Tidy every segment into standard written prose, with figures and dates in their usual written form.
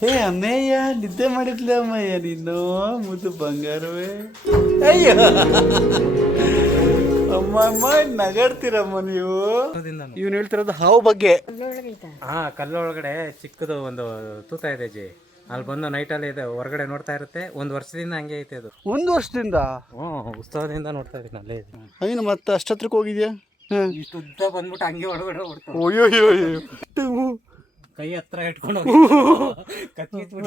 ಹೇ ಅಮ್ಮಯ್ಯ, ನಿದ್ದೆ ಮಾಡಿದ್ಲ ಅಮ್ಮಯ್ಯ ನೀನು, ಮುದ್ದು ಬಂಗಾರವೇ. ಅಯ್ಯೋ ಅಮ್ಮ ಅಮ್ಮ, ನಗಾಡ್ತೀರಮ್ಮ ನೀವು. ಇವ್ನು ಹೇಳ್ತಿರೋದು ಹಾವು ಬಗ್ಗೆ. ಹಾ, ಕಲ್ಲೊಳಗಡೆ ಚಿಕ್ಕದು ಒಂದು ತೂತ ಇದೆ ಜಿ. ಅಲ್ಲಿ ಬಂದು ನೈಟಲ್ಲಿ ಇದೆ, ಹೊರಗಡೆ ನೋಡ್ತಾ ಇರುತ್ತೆ. ಒಂದು ವರ್ಷದಿಂದ ಹಂಗೆ ಐತೆ ಅದು. ಒಂದು ವರ್ಷದಿಂದ? ಉತ್ಸವದಿಂದ ನೋಡ್ತಾ ಇದ್ದೀನಿ ಅಲ್ಲೇ ಇದೆ. ಅಯ್ಯೋ, ಮತ್ತೆ ಅಷ್ಟತ್ರಕ್ಕೆ ಹೋಗಿದ್ಯಾ? ಇಷ್ಟು ಉದ್ದ ಬಂದ್ಬಿಟ್ಟು ಹಂಗೆ ಒಳಗಡೆ ಹೊಡ್ತು. ಅಯ್ಯೋ, ಕೈ ಹತ್ರ ಇಟ್ಕೊಂಡು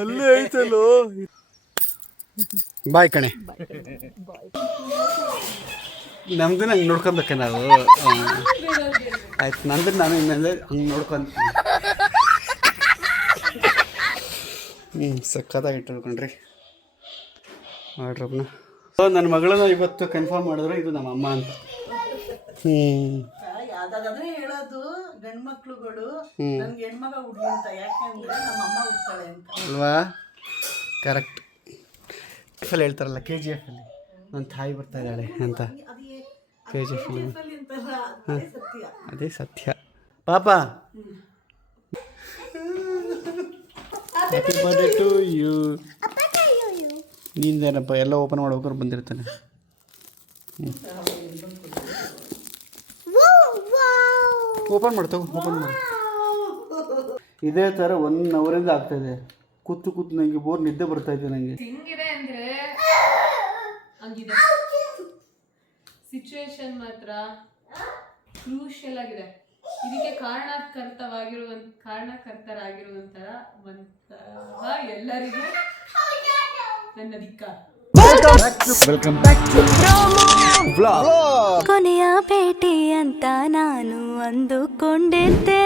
ಅಲ್ಲೇ ಐತಲ್ಲೋ. ಬಾಯ್ ಕಣೆ, ನಮ್ದು ಹಂಗೆ ನೋಡ್ಕೊಬೇಕೆ ನಾವು. ಆಯ್ತು, ನಂದು ನಾನು ಇನ್ನೊಂದೇ ಹಂಗೆ ನೋಡ್ಕೊಂತೀನಿ. ಸಕ್ಕತ್ತಾಗಿ ಇಟ್ಟಿರ್ಕೊಂಡ್ರಿ ಆರ್ಡ್ರಬ್ನ. ಸೊ ನನ್ನ ಮಗಳನ್ನ ಇವತ್ತು ಕನ್ಫರ್ಮ್ ಮಾಡಿದ್ರು, ಇದು ನಮ್ಮ ಅಮ್ಮ ಅಂತ. ಯಾವ್ದಾದ್ರೆ ಹೇಳೋದು ಗಂಡು ಮಕ್ಳುಗಳು ನನ್ಗೆ ಹೆಣ್ಮಗ ಹುಡ್ಲಿ ಅಂತ, ಯಾಕೆಂದ್ರೆ ನಮ್ಮ ಅಮ್ಮ ಹುಡ್ತಾಳೆ ಅಂತ ಅಲ್ವಾ? ಕರೆಕ್ಟ್. ಅಲ್ಲಿ ಹೇಳ್ತಾರಲ್ಲ KGF ಅಲ್ಲಿ ನನ್ನ ತಾಯಿ ಬರ್ತಾ ಇದ್ದಾಳೆ ಅಂತ. KGF ಅದೇ ಸತ್ಯ. ಪಾಪ ಹ್ಯಾಪಿ ಬರ್ಡೇ ಟು ಯು. ನೀನೇನಪ್ಪ ಎಲ್ಲ ಓಪನ್ ಮಾಡ್ಬೇಕಾದ್ರೆ ಬಂದಿರ್ತಾನೆ. ಓಪನ್ ಮಾಡ್ತಾವ, ಓಪನ್ ಮಾಡಿ. ಇದೇ ಥರ 1 ಅವರಿಂದ ಆಗ್ತಾಯಿದೆ. ಕೂತು ಕೂತು ನನಗೆ ಬೋರ್ ನಿದ್ದೆ ಬರ್ತಾಯಿದೆ ನನಗೆ. ಹೆಂಗಿದೆ ಅಂದ್ರೆ ಹಂಗಿದೆ ಸಿಚುವೇಶನ್, ಮಾತ್ರ ಕ್ರೂಷಿಯಲ್ ಆಗಿದೆ. ಇದಕ್ಕೆ ಕಾರಣಕರ್ತರಾಗಿರುವಂತಹ ಎಲ್ಲರಿಗೂ ನನ್ನ ಧಿಕ್ಕಾರ. Welcome back to vlog. ಕೊನೆಯ ಭೇಟಿ ಅಂತ ನಾನು ಅಂದುಕೊಂಡಿದ್ದೆ,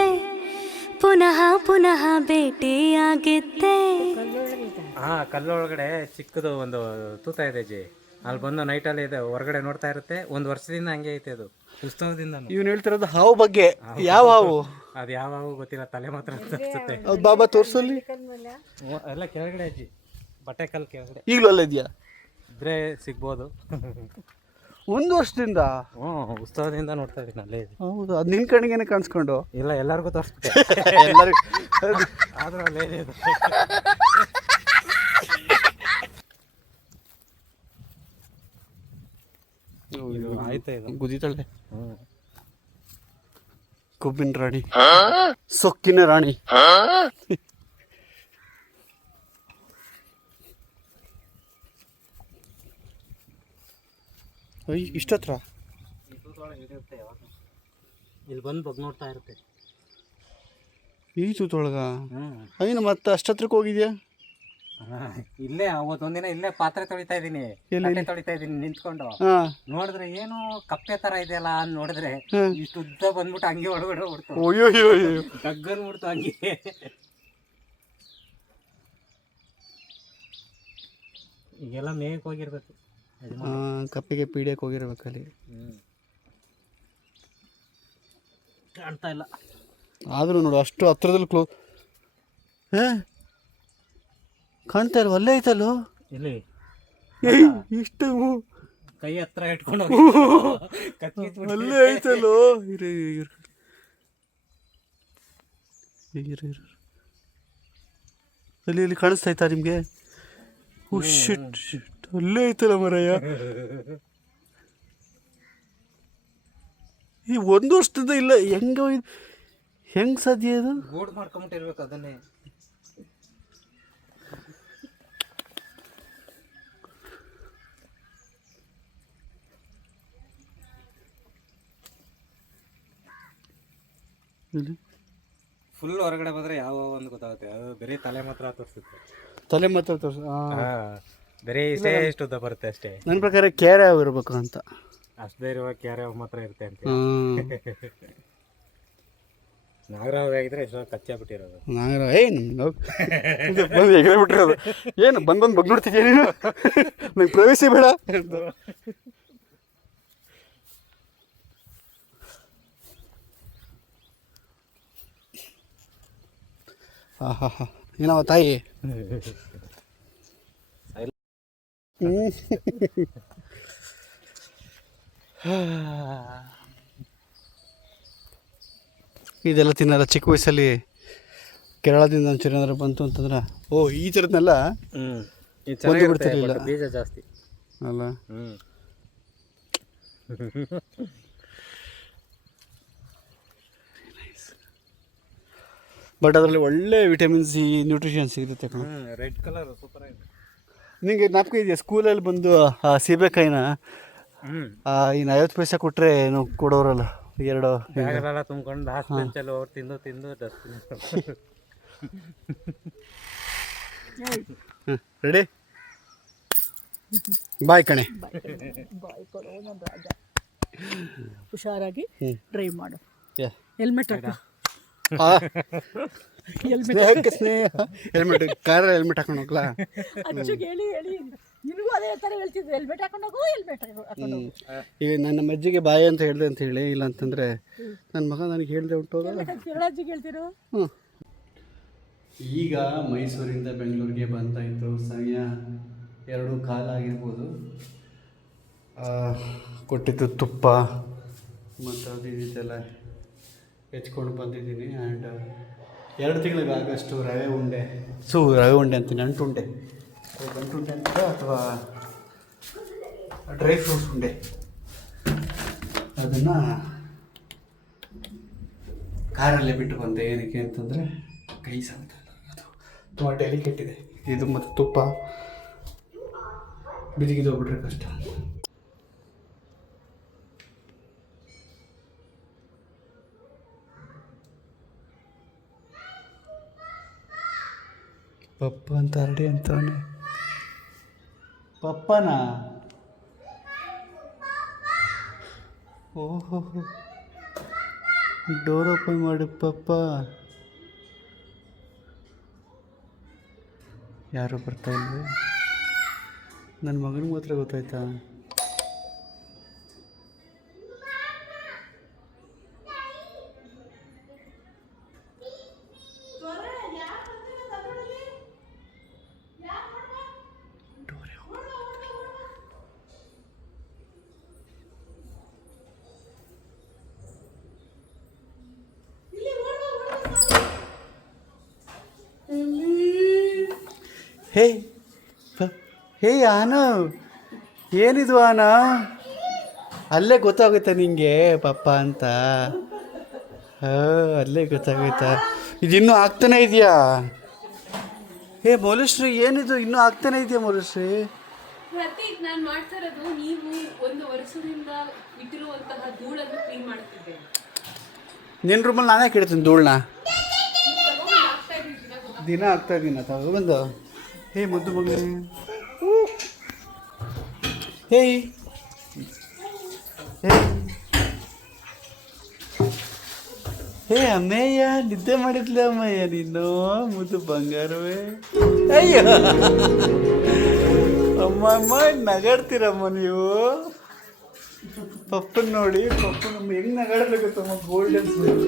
ಪುನಃ ಪುನಃ ಭೇಟಿಯಾಗಿದ್ದೆ. ಹಾ, ಕಲ್ಲೊಳಗಡೆ ಚಿಕ್ಕದು ಒಂದು ತೂತ ಇದೆ ಜಿ. ಅಲ್ಲಿ ಬಂದು ನೈಟಲ್ಲಿ ಇದೆ, ಹೊರಗಡೆ ನೋಡ್ತಾ ಇರುತ್ತೆ. ಒಂದು ವರ್ಷದಿಂದ ಹಂಗೆ ಐತೆ ಅದು, ಉತ್ಸವದಿಂದ. ಇವ್ನು ಹೇಳ್ತಿರೋದು ಹಾವು ಬಗ್ಗೆ. ಯಾವ ಹಾವು ಅದು ಯಾವ ಗೊತ್ತಿಲ್ಲ, ತಲೆ ಮಾತ್ರ ಅನ್ಸುತ್ತೆ. ಬಾಬಾ ತೋರ್ಸಲ್ಲಿ. ಎಲ್ಲ ಕೆಳಗಡೆ ಅಜ್ಜಿ, ಬಟ್ಟೆ ಕಲ್ ಕೆಳಗಡೆ. ಈಗಲೂ ಅಲ್ಲ ಇದೆಯಾ? ಇದ್ರೆ ಸಿಗ್ಬೋದು. 1 ವರ್ಷದಿಂದ? ಉತ್ಸವದಿಂದ ನೋಡ್ತಾ ಇದ್ದೀನಿ ಅಲ್ಲೇ ಇದೆ. ಹೌದು, ಅದು ನಿನ್ನ ಕಣ್ಣಿಗೇನೆ ಕಾಣಿಸ್ಕೊಂಡು? ಇಲ್ಲ, ಎಲ್ಲರಿಗೂ ತೋರಿಸ್ಬಿಟ್ಟೆ. ಎಲ್ಲರಿಗೂ ಆದ್ರೂ ಅಲ್ಲೇ ಇದೆ. ಆಯ್ತಾ ಇದು ಗುದಿತಾಳೆ. ಕೊಬ್ಬಿನ ರಾಣಿ, ಸೊಕ್ಕಿನ ರಾಣಿ. ಇಷ್ಟತ್ರ ಇಲ್ಲಿ ಬಂದು ಬಗ್ ನೋಡ್ತಾ ಇರುತ್ತೆ. ಈ ತೂತೊಳಗ? ಅಯ್ಯೋ, ಮತ್ತೆ ಅಷ್ಟತ್ರಕ್ಕೆ ಹೋಗಿದ್ಯಾ? ಇಲ್ಲೇ ಅವತ್ತೊಂದಿನ ಇಲ್ಲೇ ಪಾತ್ರೆ ತೊಳಿತಾ ಇದ್ದೀನಿ, ನಿಂತ್ಕೊಂಡು. ನೋಡಿದ್ರೆ ಏನು ಕಪ್ಪೆ ತರ ಇದೆಯಲ್ಲ ಅಂತ ನೋಡಿದ್ರೆ ಇಷ್ಟು ಉದ್ದ ಬಂದ್ಬಿಟ್ಟು ಹಂಗೆ ಒಳಗಡೆ ಹೊಡ್ತು. ಗಗ್ಗನ್ ಬಿಡ್ತು ಹಂಗೆ. ಈಗೆಲ್ಲ ಮೇಯಕ್ಕೆ ಹೋಗಿರ್ಬೇಕು, ಕಪ್ಪಿಗೆ ಪೀಡಿಯಕ್ಕೆ ಹೋಗಿರ್ಬೇಕಲ್ಲಿ. ಕಾಣ್ತಾ ಇಲ್ಲ ಆದರೂ ನೋಡು, ಅಷ್ಟು ಹತ್ರದಲ್ಲಿ ಕಾಣ್ತಾ ಇಲ್ವ? ಅಲ್ಲೇ ಐತಲ್ಲೋ. ಇಲ್ಲಿ ಇಷ್ಟು ಕೈ ಹತ್ರ ಇಟ್ಕೊಂಡು ಅಲ್ಲೇ ಐತಲ್ಲೋ. ಅಲ್ಲಿ ಕಾಣಿಸ್ತಾ ಆಯ್ತಾ ನಿಮಗೆ? ಅಲ್ಲೇ ಐತಲ್ಲ ಮರಯ್ಯ. ಈ 1 ವರ್ಷದಿಂದ ಇಲ್ಲ. ಹೆಂಗ್ ಸಾಧ್ಯ ಅದು? ಗೂಡ್ ಮಾಡ್ಕೊಂಬಿಟ್ಟಿರ್ಬೇಕು ಅದನ್ನೇ. ಫುಲ್ ಹೊರಗಡೆ ಬಂದ್ರೆ ಯಾವ ಒಂದು ಗೊತ್ತಾಗುತ್ತೆ, ಅದು ಬರೀ ತಲೆ ಮಾತ್ರ ತೋರಿಸುತ್ತೆ. ತಲೆ ಮಾತ್ರ ತೋರಿಸ, ಬರೀ ಇಷ್ಟೇ ಇಷ್ಟು ಉದ್ದ ಬರುತ್ತೆ ಅಷ್ಟೇ. ನನ್ನ ಪ್ರಕಾರ ಕ್ಯಾರೆ ಇರಬೇಕು ಅಂತ. ಅಷ್ಟೇ ಇರುವ ಕ್ಯಾರೆ ಮಾತ್ರ ಇರುತ್ತೆ ಅಂತ. ನಾಗರಾವ್ ಆಗಿದ್ರೆ ಎಷ್ಟೋ ಕಚ್ಚಾ ಬಿಟ್ಟಿರೋದು. ನಾಗರಾವ್ ಬಿಟ್ಟಿರೋದು ಏನು ಬಂದು ಬಗ್ ನೋಡ್ತಿದ್ಯಾ ನೀನು? ನಂಗೆ ಪ್ರವೇಶ ಬೇಡ. ಏನವ ತಾಯಿ? ಇದೆಲ್ಲ ತಿನ್ನಲ್ಲ ಚಿಕ್ಕ ವಯಸ್ಸಲ್ಲಿ. ಕೇರಳದಿಂದ ಒಂಚೂರು ಏನಾದ್ರು ಬಂತು ಅಂತಂದ್ರೆ ಈ ಥರದ್ನೆಲ್ಲ ಒಂದು ಬಿಡ್ತಿರ್ಲಿಲ್ಲ ಬೀಜ ಜಾಸ್ತಿ ಅಲ್ಲ. ಬಟ್ ಅದರಲ್ಲಿ ಒಳ್ಳೆ ವಿಟಮಿನ್ ಸಿ ನ್ಯೂಟ್ರಿಷನ್ ಸಿಗುತ್ತೆ ಕಣ. ರೆಡ್ ಕಲರ್ ಸೂಪರ್ ಆಗಿದೆ. ನಿಮಗೆ ಜ್ಞಾಪಕ ಇದೆಯಾ ಸ್ಕೂಲಲ್ಲಿ ಬಂದು ಆ ಸೀಬೆಕಾಯಿನ ಇನ್ನು 50 ಪೈಸೆ ಕೊಟ್ಟರೆ ಏನೋ ಕೊಡೋರಲ್ಲ, 2 ಬ್ಯಾಗಲ್ಲೆಲ್ಲ ತುಂಬ್ಕೊಂಡು ಲಾಸ್ಟ್ ಬೆಂಚಲ್ಲಿ ಅವ್ರು ತಿಂದು ಡಸ್ಟ್ಬಿನ್. ರೆಡಿ ಬಾಯ್ ಕಣೆ. ಹುಷಾರಾಗಿ ಡ್ರೈವ್ ಮಾಡು. ಯಾ ಹೆಲ್ಮೆಟ್ ಹಾಕು. ಸ್ನೇಹಕ್ಕೆ ಸ್ನೇಹ. ಹೆಲ್ಮೆಟ್ ಕಾರಲ್ಲಿ ಹೆಲ್ಮೆಟ್ ಹಾಕೊಂಡು ಹೋಗ್ಲಾ? ಅಚ್ಚುಗೆ ಹೇಳಿ ನಿನಗೂ ಅದೇ ಥರ ಹೇಳ್ತಿದ್ದೆ, ಹೆಲ್ಮೆಟ್ ಹಾಕೊಂಡು ಹೋಗು, ಹೆಲ್ಮೆಟ್ ಹಾಕೊಂಡು ಹೋಗು. ಈಗ ನನ್ನ ಅಜ್ಜಿಗೆ ಬಾಯಿ ಅಂತ ಹೇಳಿದೆ ಅಂತ ಹೇಳಿ, ಇಲ್ಲ ಅಂತಂದರೆ ನನ್ನ ಮಗ ನನಗೆ ಹೇಳಿದೆ ಉಂಟೋದ. ಕೇಳಜ್ಜಿಗೆ ಹೇಳ್ತಿರು. ಈಗ ಮೈಸೂರಿಂದ ಬೆಂಗಳೂರಿಗೆ ಬಂತಾಯಿತು. ಸಮಯ 2:15 ಆಗಿರ್ಬೋದು. ಕೊಟ್ಟಿದ್ದು ತುಪ್ಪ ಮತ್ತು ಅದು ಇದೆಲ್ಲ ಹೆಚ್ಕೊಂಡು ಬಂದಿದ್ದೀನಿ. ಆ್ಯಂಡ್ 2 ತಿಂಗಳಿಗಾಗಷ್ಟು ರವೆ ಉಂಡೆ, ರವೆ ಉಂಡೆ ಅಂತೀನಿ, ಅಂಟುಂಡೆ, ಗಂಟುಂಡೆ ಅಂತ ಅಥವಾ ಡ್ರೈ ಫ್ರೂಟ್ಸ್ ಉಂಡೆ, ಅದನ್ನು ಕಾರಲ್ಲೇ ಬಿಟ್ಟು ಬಂದೆ. ಏನಕ್ಕೆ ಅಂತಂದರೆ ಕೈ ಸಾಲ್ತಲ್ಲ, ಅದು ತುಂಬ ಡೆಲಿಕೇಟ್ ಇದೆ ಇದು, ಮತ್ತು ತುಪ್ಪ ಬಿದಿಗಿದೋಗ್ಬಿಟ್ರೆ ಕಷ್ಟ. ಪಪ್ಪ ಅಂತ ಅರಡಿ ಅಂತವನೇ. ಪಪ್ಪನ ಓಹೋ, ಡೋರ್ ಓಪನ್ ಮಾಡಿ ಪಪ್ಪ. ಯಾರು ಬರ್ತಾ ಇಲ್ವೇ? ನನ್ನ ಮಗನಿಗೆ ಮಾತ್ರ ಗೊತ್ತಾಯ್ತಾ? ಹೇ ಹೇ ಆನ, ಏನಿದು ಆನ? ಅಲ್ಲೇ ಗೊತ್ತಾಗುತ್ತೆ ನಿಂಗೆ ಪಪ್ಪ ಅಂತ. ಅಲ್ಲೇ ಗೊತ್ತಾಗುತ್ತಾ? ಇದು ಇನ್ನೂ ಆಗ್ತಾನೆ ಇದೆಯಾ? ಹೇ ಮೌಲಶ್ರೀ, ಏನಿದು ಇನ್ನೂ ಆಗ್ತಾನೆ ಇದೆಯಾ ಮೌಲಶ್ರೀ? ಪ್ರತೀಕ್, ನಾನು ಮಾಡ್ತಾ ಇರೋದು ನೀವು 1 ವರ್ಷದಿಂದ ಇಟ್ಟಿರುವಂತಹ ಧೂಳನ್ನು ಕ್ಲೀನ್ ಮಾಡುತ್ತಿದ್ದೇನೆ. ನಿನ್ನ ರೂಮಲ್ಲಿ ನಾನೇ ಕೇಳ್ತೀನಿ ಧೂಳನ್ನ. ದಿನ ಆಗ್ತಾ ಇದ್ದೀನ ತಗೊಬಂದು. ಹೇ ಮುದ್ದು ಮಗನೇ, ಹೇಯ್ ಹೇ ಅಮ್ಮಯ್ಯ, ನಿದ್ದೆ ಮಾಡಿದ್ಲ ಅಮ್ಮಯ್ಯ ನೀನು, ಮುದ್ದು ಬಂಗಾರವೇ. ಅಯ್ಯೋ ಅಮ್ಮ ನಗಾಡ್ತೀರಮ್ಮ ನೀವು. ಪಪ್ಪನ ನೋಡಿ, ಪಪ್ಪನ ಹೆಂಗ್ ನಗಾಡಬೇಕಮ್ಮ. ಗೋಲ್ಡನ್ ಸ್ಮೆಲ್,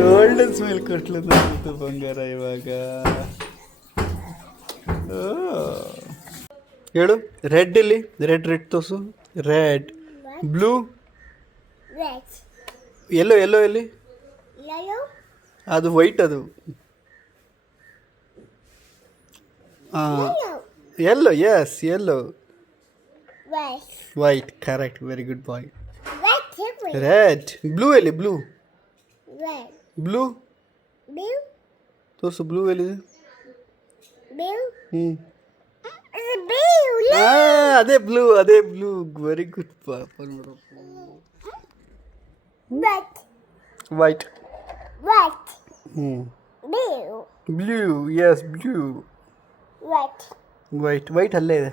ಗೋಲ್ಡನ್ ಸ್ಮೆಲ್ ಕೊಟ್ಲು ಮುದ್ದು ಬಂಗಾರ ಇವಾಗ. ಹೇಳು, ರೆಡ್ ಇಲ್ಲಿ, ರೆಡ್ ತೋರಿಸು. ರೆಡ್, ಬ್ಲೂ, ಎಲ್ಲೋ ಎಲ್ಲಿ? ಅದು ವೈಟ್, ಅದು yellow. Yes, yellow, white, correct, very good boy. Red, blue ಎಲ್ಲಿ? ಬ್ಲೂ ತೋರಿಸು. ಬ್ಲೂ ಎಲ್ಲಿದೆ? ಅದೇ ಬ್ಲೂ, ವೆರಿ ಗುಡ್ ಪಾಪ. ನೋಡಪ್ಪ, white, blue, yes blue, white ಅಲ್ಲೇ ಇದೆ.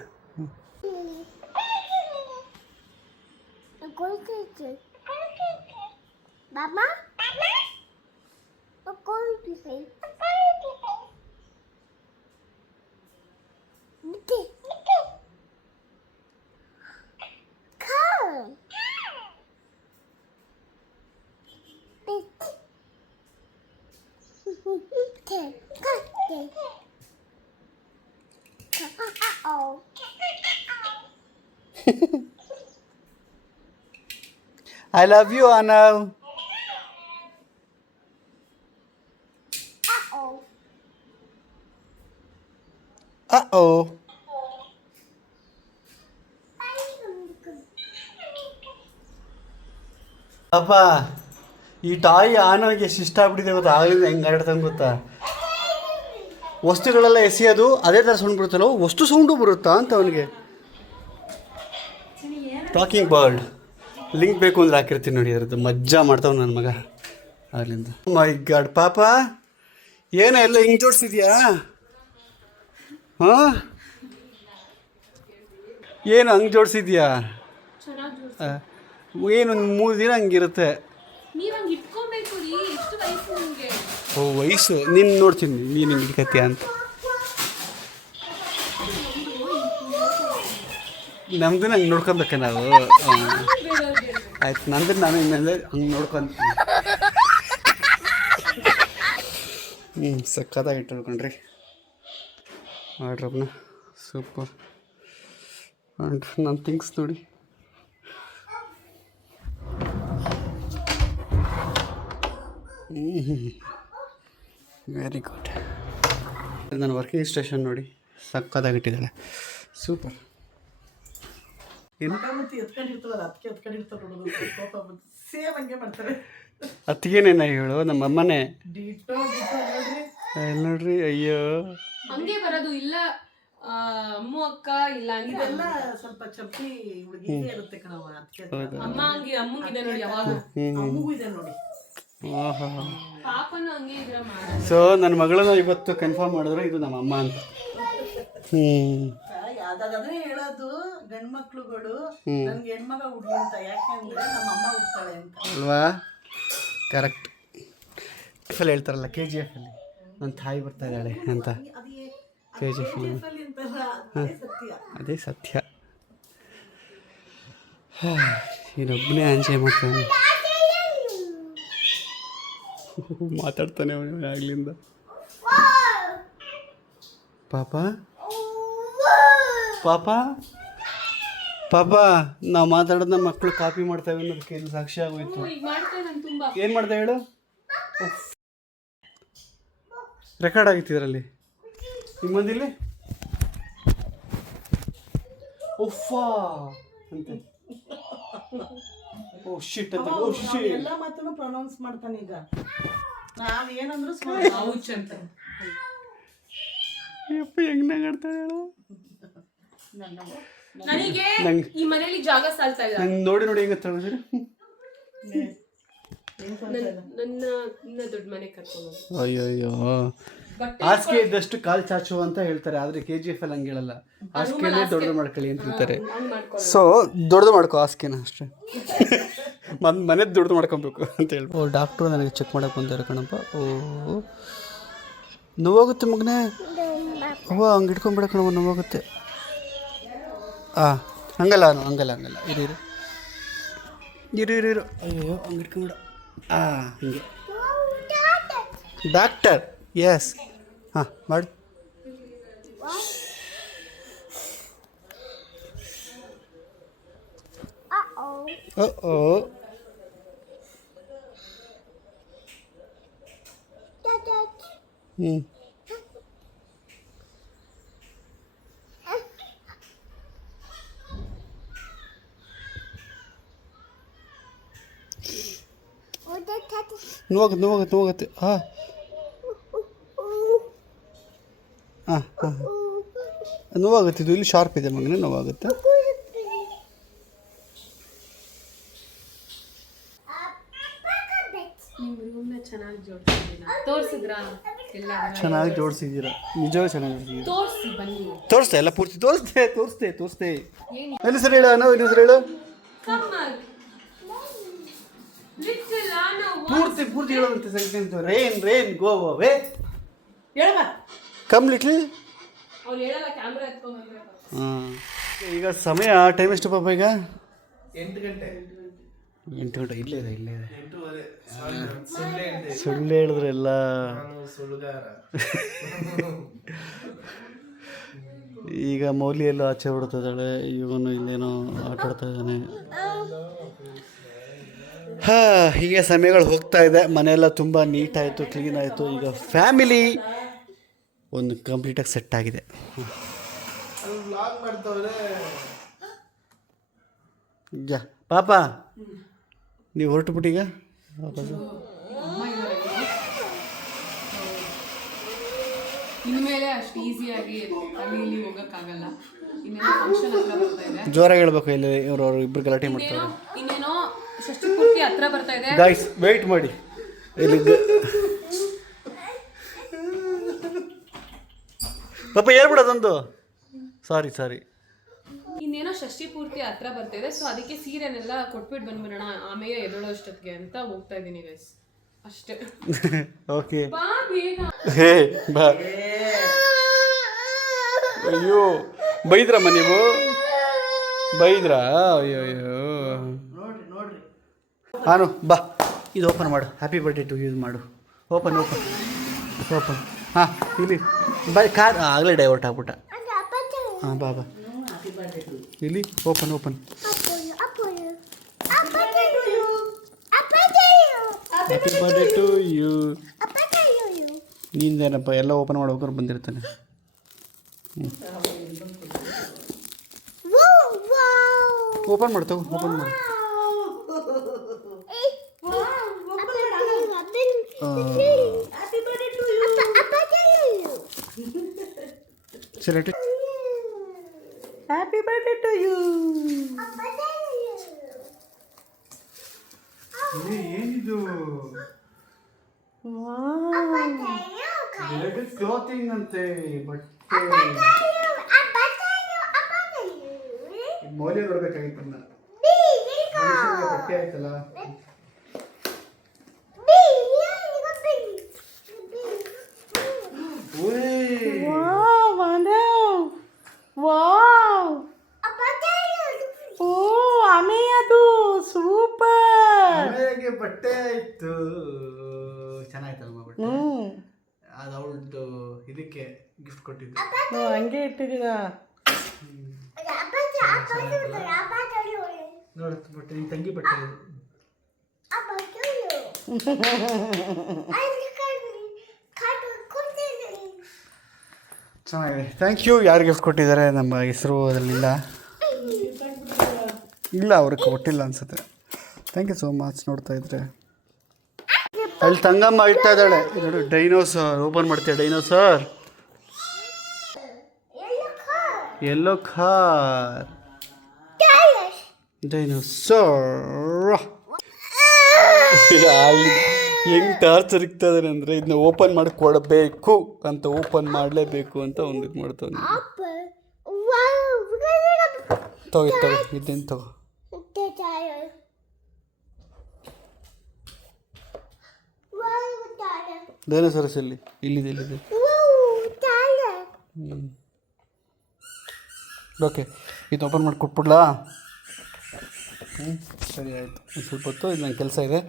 I love you, Anav. ಓ ಅಪ್ಪ ಈ ಟಾಯ್ ಆನೋಗಿ ಎಷ್ಟು ಇಷ್ಟ ಆಗ್ಬಿಟ್ಟಿದೆ ಗೊತ್ತಾ, ಆಗಲಿಂದ ಹೆಂಗೆ ಆಡ್ತಂಗೆ ಗೊತ್ತಾ. ವಸ್ತುಗಳೆಲ್ಲ ಎಸೆಯೋದು ಅದೇ ಥರ ಸೌಂಡ್ ಬರುತ್ತಲ್ಲ, ವಸ್ತು ಸೌಂಡು ಬರುತ್ತಾ ಅಂತ ಅವನಿಗೆ. ಟಾಕಿಂಗ್ ಬರ್ಡ್ ಲಿಂಕ್ ಬೇಕು ಅಂದ್ರೆ ಹಾಕಿರ್ತೀನಿ ನೋಡಿ, ಅದ್ರದ್ದು ಮಜ್ಜಾ ಮಾಡ್ತಾವ ನನ್ನ ಮಗ ಅಲ್ಲಿಂದ. ಮೈ ಗಾಡ್ ಪಾಪ ಏನೋ ಎಲ್ಲ ಹಿಂಗೆ ಜೋಡಿಸಿದ್ಯಾ? ಹಾಂ ಏನು ಹಂಗೆ ಜೋಡಿಸಿದ್ಯಾ? ಏನು 3 ದಿನ ಹಂಗಿರುತ್ತೆ. ನೀವ್ ಹಂಗೆ ಇಟ್ಕೋಬೇಕು ರೀ. ಎಷ್ಟು ವಯಸ್ಸು ನಿಮ್ಗೆ? ಓ ವಯಸ್ಸು ನೀನು ನೋಡ್ತೀನಿ ನೀನು ಹಿಂಗೆ ಇಟ್ಕತ್ತೀಯ ಅಂತ. ನಮ್ದು ಹಂಗೆ ನೋಡ್ಕೊಬೇಕ ನಾವು. ಆಯ್ತು ನಂದು ನಾನು ಇನ್ನಂದ್ರೆ ಹಂಗೆ ನೋಡ್ಕೊಂತೀನಿ. ಸಕ್ಕತ್ತಾಗಿ ಇಟ್ಕೊಳ್ರಿ ಆರ್ಡ್ರಪ್ನ, ಸೂಪರ್. ಆ್ಯಂಡ್ ನನ್ನ ಥಿಂಗ್ಸ್ ನೋಡಿ, ವೆರಿ ಗುಡ್. ನನ್ನ ವರ್ಕಿಂಗ್ ಸ್ಟೇಷನ್ ನೋಡಿ ಸಕ್ಕತ್ತಾಗಿಟ್ಟಿದ್ದಾಳೆ, ಸೂಪರ್. ಏನು ಮತ್ತೆ ಎತ್ಕೊಂಡಿರ್ತಾವಲ್ಲ, ಅದಕ್ಕೆ ಎತ್ಕೊಂಡಿರ್ತಾರೆ ನೋಡೋದು, ಕೋಪ ಬಂದು ಸೇಮ್ ಹಂಗೆ ಮಾಡ್ತಾರೆ. ಅತ್ತಿಗೇನೇನ ಹೇಳು, ನಮ್ಮ ಅಮ್ಮನೇ ಡಿಟೋ ನೋಡ್ರಿ. ನೋಡ್ರಿ. ಅಯ್ಯೋ ಹಂಗೆ ಬರೋದು ಇಲ್ಲ. ಅಮ್ಮು ಅಕ್ಕ ಇಲ್ಲ ಇದೆಲ್ಲ ಸ್ವಲ್ಪ ಚಪ್ಪಲಿ ಹುಡುಗಿಗೆ ಇರುತ್ತೆ ಕಣವ, ಅದಕ್ಕೆ ಅಮ್ಮ ಹಂಗೆ ಅಮ್ಮಂಗಿದೆ ನೋಡಿ ಯಾವಾಗ. ಅಮ್ಮಗೂ ಇದೆ ನೋಡಿ. ಪಾಪನು ಹಂಗೆ ಇದ್ರ ಮಾಡ. ಸೊ ನನ್ನ ಮಗಳನ್ನ ಇವತ್ತು ಕನ್ಫರ್ಮ್ ಮಾಡಿದ್ರು ಇದು ನಮ್ಮ ಅಮ್ಮ ಅಂತ. ಅದಾದ್ರೆ ಹೇಳೋದು ಗಂಡು ಮಕ್ಳುಗಳು ನನ್ಗೆ ಹೆಣ್ಮಗ ಹುಡ್ಲಿ ಅಂತ, ಯಾಕೆಂದ್ರೆ ನಮ್ಮ ಅಮ್ಮ ಹುಡ್ತಾಳೆ ಅಂತ ಅಲ್ವಾ? ಕರೆಕ್ಟ್. ಅಲ್ಲಿ ಹೇಳ್ತಾರಲ್ಲ KGF ಅಲ್ಲಿ ನನ್ನ ತಾಯಿ ಬರ್ತಾ ಇದ್ದಾಳೆ ಅಂತ, KGF ಅಲ್ಲಿ ಅದೇ ಸತ್ಯ. ಇನ್ನೊಬ್ಬನೇ ಎಂಜಾಯ್ ಮಾಡ್ತಾನೆ, ಮಾತಾಡ್ತಾನೆ ಅವನು ಆಗ್ಲಿಂದ. ಪಾಪ ಪಾಪ ಪಾಪ ನಾವು ಮಾತಾಡೋದನ್ನ ಮಕ್ಕಳು ಕಾಪಿ ಮಾಡ್ತಾವೆ ಅನ್ನೋದಕ್ಕೆ ಇಲ್ಲಿ ಸಾಕ್ಷಿ ಆಗೋಯ್ತು. ಈಗ ಮಾಡ್ತೇನೆ ನಾನು ತುಂಬಾ. ಏನು ಮಾಡ್ದೆ ಹೇಳು? ರೆಕಾರ್ಡ್ ಆಗಿತ್ತು ಇದರಲ್ಲಿ ನಿಮ್ಮ ಮಂದಿಲಿ. ಉಫ್ಫಾ ಅಂತೆ. ಓ ಶಿಟ್ ಅಂತ. ಓ ಶಿಟ್. ಎಲ್ಲ ಮಾತನ್ನು ಪ್ರೊನೌನ್ಸ್ ಮಾಡ್ತಾನೆ ಈಗ. ನಾವ್ ಏನಂದ್ರು ಔಚ್ ಅಂತ. ಯಪ್ಪ ಹೆಂಗ್ ನಗಾಡ್ತಾಳೆ ಹೇಳು. ನನಗೆ ಈ ಮನೆಯಲ್ಲಿ ಜಾಗ ಸಾಲ್ತಾ ಇಲ್ಲ. ನಂಗೆ ನೋಡಿ ನೋಡಿ ಹೆಂಗ ತಗೊಳ್ತೀರಿ. ನನ್ನ ಇನ್ನ ದೊಡ್ಡ ಮನೆ ಕರ್ಕೊಂಡು. ಅಯ್ಯೋ ಹಾಸಿಗೆ ಇದ್ದಷ್ಟು ಕಾಲು ಚಾಚು ಅಂತ ಹೇಳ್ತಾರೆ, ಆದರೆ KGF ಅಲ್ಲಿ ಹಂಗೆ ಹೇಳಲ್ಲ. ಹಾಸಿಗೆನೇ ದೊಡ್ಡದು ಮಾಡ್ಕೊಳ್ಳಿ ಅಂತ ಹೇಳ್ತಾರೆ. ಸೊ ದೊಡ್ಡದು ಮಾಡ್ಕೊ ಹಾಸಿಗೆನ ಅಷ್ಟೇ. ಮನೆ ದೊಡ್ಡದು ಮಾಡ್ಕೊಬೇಕು ಅಂತ ಹೇಳಿ. ಓ ಡಾಕ್ಟ್ರು ನನಗೆ ಚೆಕ್ ಮಾಡಕ್ಕೆ ಬಂದಾರೆ ಕಣಪ್ಪ. ಓ ನೋವಾಗುತ್ತೆ ಮಗನೇ. ಹೂವು ಹಂಗೆ ಇಟ್ಕೊಂಡ್ಬಿಡ ಕಣವ, ನೋವಾಗುತ್ತೆ. ಹಂಗಲ್ಲ ಹಂಗಲ್ಲ ಇರು ಇರು ಇರು ಇರು ಇರು. ಅಯ್ಯೋ ಹಂಗೆ ಇಟ್ಕೊಂಬಿಡ. ಹಂಗೆ ಡಾಕ್ಟರ್. ಎಸ್ ಮಾಡಿ. ಓ ನೋವಾಗುತ್ತೆ. ನೋವಾಗುತ್ತೆ. ಇದು ಇಲ್ಲಿ ಶಾರ್ಪ್ ಇದೆ ಮಗನೇ, ನೋವಾಗುತ್ತೆ. ಚೆನ್ನಾಗಿ ಜೋಡಿಸಿದ್ದೀರಾ? ತೋರಿಸಿದ್ರಾ? ಎಲ್ಲ ಚೆನ್ನಾಗಿ ಜೋಡಿಸಿದ್ದೀರಾ, ನಿಜವೇ ಚೆನ್ನಾಗಿ ಜೋಡಿಸಿದ್ದೀರಾ. ತೋರಿಸಿ ಬನ್ನಿ. ತೋರಿಸ್ತೆ ಎಲ್ಲ ಪೂರ್ತಿ ತೋರಿಸ್ತೆ. ಎಲ್ಲಿ ಸರಿ ಹೇಳು, ನಾವು ಇನ್ನೊಂದು ಹೇಳು. ಪೂರ್ತಿ ಹೇಳೋದಂತೆ ಸೆಕೆಂಡ್. ರೇನ್ ಗೋ ಅವೇ. ಹೇಳಮ್ಮ ಕಮ್ ಲಿಟ್ಲ್. ಅವ್ನು ಹೇಳಲ್ಲ, ಕ್ಯಾಮ್ರಾ ಎತ್ಕೊಂಡು ಬಂದ್ರೆ. ಈಗ ಸಮಯ ಟೈಮ್ ಎಷ್ಟು ಪಾಪ ಈಗ? 8 ಗಂಟೆ. 8 ಗಂಟೆ. ಇಲ್ಲೇ ಇದೆ. 8:30. ಸುಳ್ಳು ಹೇಳಿದ್ರೆ ಎಲ್ಲ. ಸುಳ್ಳುಗಾರ. ಈಗ ಮೌಲಿ ಎಲ್ಲ ಆಚೆ ಹೊಡ್ತಿದ್ದಾಳೆ, ಇವನು ಇಲ್ಲೇನೋ ಆಟ ಆಡ್ತಾ ಇದ್ದಾನೆ. ಹೀಗೆ ಸಮಯಗಳು ಹೋಗ್ತಾ ಇದೆ. ಮನೆಯೆಲ್ಲ ತುಂಬ ನೀಟಾಯಿತು, ಕ್ಲೀನ್ ಆಯಿತು. ಈಗ ಫ್ಯಾಮಿಲಿ ಒಂದು ಕಂಪ್ಲೀಟಾಗಿ ಸೆಟ್ ಆಗಿದೆ. ಅಲ್ಲಿ ವ್ಲಾಗ್ ಮಾಡ್ತವ್ರೆ. ಜಾ ಪಾಪ ನೀವು ಹೊರಟುಬಿಟ್ಟೀಗ ವಾಪಸ್ಸು. ಇನ್ಮೇಲೆ ಅಷ್ಟು ಈಸಿಯಾಗಿ ಅಲ್ಲಿ ಇಲ್ಲಿ ಹೋಗೋಕ್ಕಾಗಲ್ಲ. ಇನ್ನೇನೋ ಫಂಕ್ಷನ್ ಹತ್ರ ಬರ್ತಾ ಇದೆ. ಜೋರಾಗಿ ಹೇಳ್ಬೇಕು, ಇಲ್ಲಿ ಇವರು ಇಬ್ಬರು ಗಲಾಟೆ ಮಾಡ್ತಾರೆ. ಇನ್ನೇನೋ ಷಷ್ಠಿ ಪೂರ್ತಿ ಹತ್ರ ಬರ್ತಾ ಇದೆ. ಗಾಯ್ಸ್ ವೆಯ್ಟ್ ಮಾಡಿ. ಇಲ್ಲಿ ಪಾಪ ಹೇಳ್ಬಿಡೋದೊಂದು. ಸಾರಿ ಇನ್ನೇನೋ ಷಷ್ಠಿ ಪೂರ್ತಿ ಹತ್ರ ಬರ್ತಾ ಇದೆ. ಸೊ ಅದಕ್ಕೆ ಸೀರೆನೆಲ್ಲ ಕೊಟ್ಬಿಟ್ಟು ಬಂದ್ಬಿಡೋಣ, ಆಮೇಲೆ ಎದಳೋ ಅಷ್ಟೊತ್ತಿಗೆ ಅಂತ ಹೋಗ್ತಾ ಇದ್ದೀನಿ ಗೈಸ್. ಅಷ್ಟೇ. ಓಕೆ ಬಾ ಬೇಗ. ಹೇ ಬಾ. ಅಯ್ಯೋ ಬೈದ್ರಮ್ಮ ನೀವು? ಬೈದ್ರಾ? ಅಯ್ಯೋ ನೋಡ್ರಿ ಹಾನು ಬಾ, ಇದು ಓಪನ್ ಮಾಡು. ಹ್ಯಾಪಿ ಬರ್ಡೇ ಟು ಯೂಸ್ ಮಾಡು. ಓಪನ್ ಹಾಂ ಇಲ್ಲಿ ಬೈ ಕಾರ್ ಆಗಲೇ ಡೈವರ್ಟ್ ಆಗ್ಬಿಟ್ಟ. ಹಾಂ ಬಾ ಇಲ್ಲಿ open happy birthday to you. ನೀಂದೇನಪ್ಪ ಎಲ್ಲ ಓಪನ್ ಮಾಡ್ಬೇಕಾದ್ರೆ ಬಂದಿರ್ತಾನೆ. ಓಪನ್ ಮಾಡ್ತಾವ, ಓಪನ್ ಮಾಡಿ. ಸರಿ ಹ್ಯಾಪಿ ಬರ್ಡೇ ಟು ಯು. ಏನಿದು? ಕ್ಲೋತಿಂಗ್ ಅಂತೆ, ಬಟ್ಟೆ ಮೌಲ್ಯ ಬರ್ಬೇಕಾಗಿತ್ತಲ್ಲ. ಬಟ್ಟೆ ಆಯ್ತಲ್ಲ. ಅದು ಸೂಪರ್. ಬಟ್ಟೆ ಆಯ್ತು, ಚೆನ್ನಾಯ್ತಲ್ವ ಬಟ್ಟೆ? ಅದು ಅವಳದ್ದು ಇದಕ್ಕೆ ಗಿಫ್ಟ್ ಕೊಟ್ಟಿದ್ದು. ಹಂಗೆ ಇಟ್ಟಿದ್ದೀರಾ? ನೋಡು ಬಟ್ಟೆ, ನಿನ್ನ ತಂಗಿ ಬಟ್ಟೆ ಇದು. ಚೆನ್ನಾಗಿದೆ. Thank you. ಯಾರು ಗಿಫ್ಟ್ ಕೊಟ್ಟಿದ್ದಾರೆ? ನಮ್ಮ ಹೆಸರು ಅದರಲ್ಲಿಲ್ಲ. ಇಲ್ಲ ಅವ್ರಿಗೆ ಕೊಟ್ಟಿಲ್ಲ ಅನ್ಸುತ್ತೆ. Thank you so much. ನೋಡ್ತಾ ಇದ್ರೆ ಅಲ್ಲಿ ತಂಗಮ್ಮ ಇಡ್ತಾ ಇದ್ದಾಳೆ. ಇದು ಡೈನೋಸರ್ ಓಪನ್ ಮಾಡ್ತೀಯ? Dinosaur, yellow car, dinosaur. ಹೆಂಗೆ ಟಾರ್ಚರ್ ಇಕ್ತಾ ಇದ್ದಾರೆ ಅಂದರೆ ಇದನ್ನ ಓಪನ್ ಮಾಡಿ ಕೊಡಬೇಕು ಅಂತ, ಓಪನ್ ಮಾಡಲೇಬೇಕು ಅಂತ ಒಂದು ಇದು ಮಾಡ್ತಾನೆ. ತಗೋ ಇದ್ದೇನು ತಗೋ. ಡೈನೋಸರಸ್ ಇಲ್ಲಿದೆ. ಓಕೆ, ಇದು ಓಪನ್ ಮಾಡಿ ಕೊಟ್ಬಿಡ್ಲಾ? ಸರಿ ಆಯಿತು. ಸ್ವಲ್ಪ ಹೊತ್ತು ಇದು ನನ್ನ ಕೆಲಸ ಇದೆ.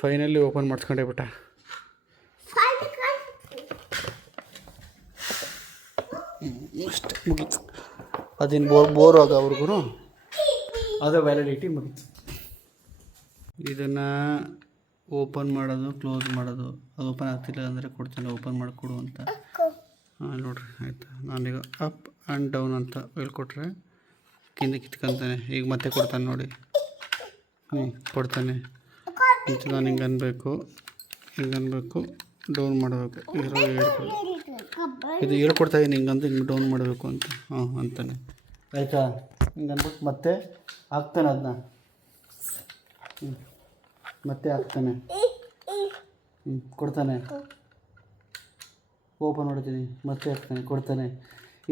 ಫೈನಲಿ ಓಪನ್ ಮಾಡಿಸ್ಕೊಂಡೇ ಬಿಟ್ಟ. ಅಷ್ಟೇ ಮುಗೀತು. ಅದೇನು ಬೋರ್ ಆಗ ಅವ್ರಿಗೂ ಅದೇ ವ್ಯಾಲಿಡಿಟಿ ಮುಗೀತು. ಇದನ್ನು ಓಪನ್ ಮಾಡೋದು, ಕ್ಲೋಸ್ ಮಾಡೋದು. ಅದು ಓಪನ್ ಆಗ್ತಿಲ್ಲ ಅಂದರೆ ಕೊಡ್ತಾನೆ, ಓಪನ್ ಮಾಡಿಕೊಡು ಅಂತ. ಹಾಂ ನೋಡಿರಿ, ಆಯಿತಾ? ನಾನೀಗ ಅಪ್ ಆ್ಯಂಡ್ ಡೌನ್ ಅಂತ ಹೇಳ್ಕೊಟ್ರೆ ಕಿಂದ ಕಿತ್ಕೊಂತಾನೆ. ಈಗ ಮತ್ತೆ ಕೊಡ್ತಾನೆ ನೋಡಿ. ಕೊಡ್ತಾನೆ. ಇದು ನಾನು ಹಿಂಗೆ ಅನ್ಬೇಕು, ಡೌನ್ ಮಾಡಬೇಕು. ಇದು ಹೇಳ್ಕೊಡ್ತಾ ಇದ್ದೀನಿ, ಹಿಂಗಂತ ಹಿಂಗೆ ಡೌನ್ ಮಾಡಬೇಕು ಅಂತ. ಹಾಂ ಅಂತಾನೆ, ಆಯಿತಾ? ಹಿಂಗೆ ಅಂದ್ಬಿಟ್ಟು ಮತ್ತೆ ಹಾಕ್ತಾನೆ ಅದನ್ನ. ಮತ್ತೆ ಹಾಕ್ತಾನೆ. ಕೊಡ್ತಾನೆ. ಓಪನ್ ಮಾಡ್ತೀನಿ, ಮತ್ತೆ ಹಾಕ್ತಾನೆ, ಕೊಡ್ತಾನೆ.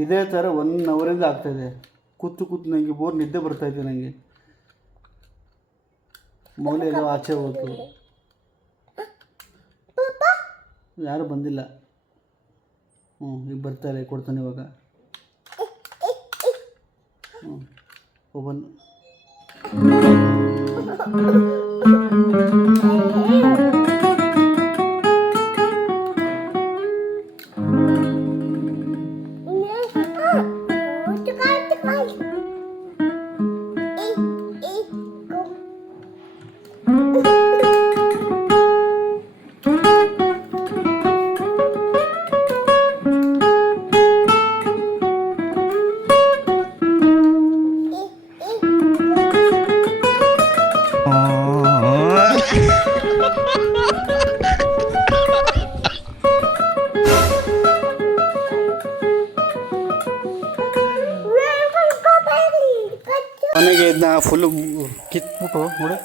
ಇದೇ ಥರ 1 ಅವರಿಂದ ಆಗ್ತಾಯಿದೆ. ಕೂತು ನನಗೆ ಬೋರ್ ನಿದ್ದೆ ಬರ್ತಾಯಿದೆ. ನನಗೆ ಮೌಲ್ಯ ಎಲ್ಲ ಆಚೆ ಹೋಯ್ತು. ಯಾರೂ ಬಂದಿಲ್ಲ. ಈಗ ಬರ್ತಾರೆ, ಕೊಡ್ತಾನೆ ಇವಾಗ. ಓಪನ್. ಇಟ್ಬಿಟ್ಟು ನೋಡಿ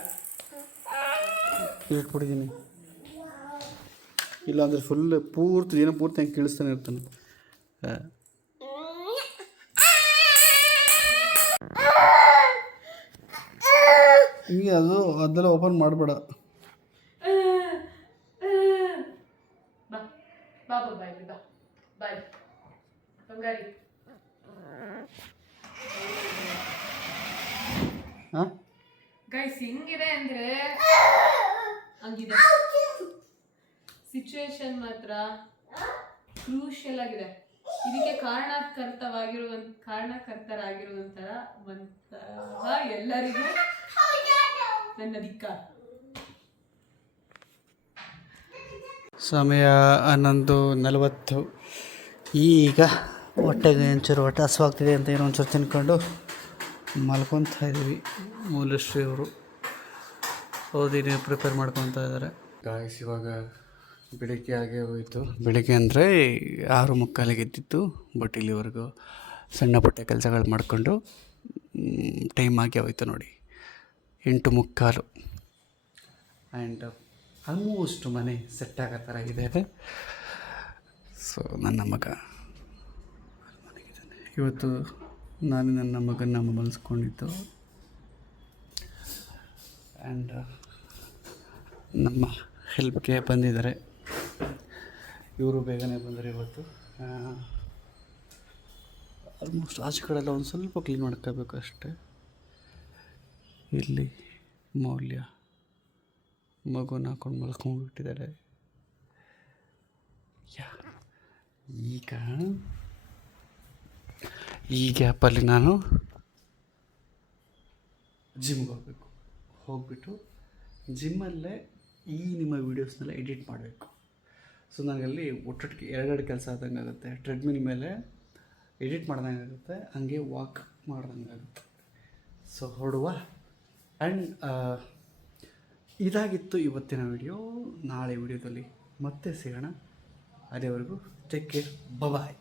ಇಟ್ಬಿಟ್ಟಿದ್ದೀನಿ. ಇಲ್ಲಾಂದರೆ ಫುಲ್ ಪೂರ್ತಿ ದಿನ ಪೂರ್ತಿ ಹಂಗೆ ಕೇಳಿಸ್ತಾನೆ ಇರ್ತಾನೆ. ಈಗ ಅದೆಲ್ಲ ಓಪನ್ ಮಾಡಬೇಡ. ಬಾ ಬಾ ಬಾಯ್ ಬಾ ಬಾಯ್ ಬಂಗಾರಿ. ಹಾಂ ಗೈಸ್ ಹಿಂಗಿದೆ ಅಂದರೆ ಹಂಗಿದೆ ಸಿಚುವೇಶನ್ ಮಾತ್ರ ಕ್ರೂಷಿಯಲ್ ಆಗಿದೆ. ಇದಕ್ಕೆ ಕಾರಣಕರ್ತರಾಗಿರುವಂತಹ ಎಲ್ಲರಿಗೂ ನನ್ನ ಧಿಕ್ಕಾರ. ಸಮಯ 11:40. ಈಗ ಹೊಟ್ಟೆಗೆ ಒಂಚೂರು ಹೊಟ್ಟೆ ಹಸುವಾಗ್ತಿದೆ ಅಂತ ಏನೋ ಒಂಚೂರು ತಿನ್ಕೊಂಡು ಮಲ್ಕೊತಾ ಇದ್ದೀವಿ. ಮೂಲಶ್ರೀ ಅವರು ಓದಿನ ಪ್ರಿಪೇರ್ ಮಾಡ್ಕೊತಾ ಇದ್ದಾರೆ. ಗಾಯ್ಸ್ ಇವಾಗ ಬೆಳಿಗ್ಗೆ ಆಗೇ ಹೋಯಿತು. ಬೆಳಿಗ್ಗೆ ಅಂದರೆ 6:45 ಎದ್ದಿತ್ತು. ಬಟ್ ಇಲ್ಲಿವರೆಗೂ ಸಣ್ಣ ಪುಟ್ಟ ಕೆಲಸಗಳು ಮಾಡಿಕೊಂಡು ಟೈಮ್ ಆಗಿ ಹೋಯ್ತು ನೋಡಿ 8:45. ಆ್ಯಂಡ್ ಆಲ್ಮೋಸ್ಟ್ ಮನೆ ಸೆಟ್ ಆಗೋ ಥರ ಇದೆ. ಸೊ ನನ್ನ ಮಗ ಮನೆಗಿದ್ದಾನೆ. ಇವತ್ತು ನಾನು ನನ್ನ ಮಗನ ಮಲಸ್ಕೊಂಡಿದ್ದು. ಆ್ಯಂಡ್ ನಮ್ಮ ಹೆಲ್ಪ್ಗೆ ಬಂದಿದ್ದಾರೆ. ಇವರು ಬೇಗನೆ ಬಂದರೆ ಇವತ್ತು. ಆಲ್ಮೋಸ್ಟ್ ಆಚೆ ಕಡೆಲ್ಲ ಒಂದು ಸ್ವಲ್ಪ ಕ್ಲೀನ್ ಮಾಡ್ಕೋಬೇಕು ಅಷ್ಟೇ. ಇಲ್ಲಿ ಮೌಲ್ಯ ಮಗುನ ಹಾಕೊಂಡು ಮಲ್ಕೊಂಡ್ಬಿಟ್ಟಿದ್ದಾರೆ. ಈ ಗ್ಯಾಪಲ್ಲಿ ನಾನು ಜಿಮ್ಗೆ ಹೋಗ್ಬಿಟ್ಟು ಜಿಮ್ಮಲ್ಲೇ ನಿಮ್ಮ ವೀಡಿಯೋಸ್ನೆಲ್ಲ ಎಡಿಟ್ ಮಾಡಬೇಕು. ಸೊ ನನಗಲ್ಲಿ ಒಟ್ಟೊಟ್ಟಿಗೆ 2 ಕೆಲಸ ಆದಂಗೆ ಆಗುತ್ತೆ. ಟ್ರೆಡ್ಮಿಲ್ ಮೇಲೆ ಎಡಿಟ್ ಮಾಡ್ದಂಗೆ ಆಗುತ್ತೆ, ಹಂಗೆ ವಾಕ್ ಮಾಡ್ದಂಗೆ ಆಗುತ್ತೆ. ಸೊ ಹೊರಡುವ. ಆ್ಯಂಡ್ ಇದಾಗಿತ್ತು ಇವತ್ತಿನ ವಿಡಿಯೋ. ನಾಳೆ ವಿಡಿಯೋದಲ್ಲಿ ಮತ್ತೆ ಸಿಗೋಣ. ಅಲ್ಲಿವರೆಗೂ ಟೇಕ್ ಕೇರ್, ಬಾಯ್.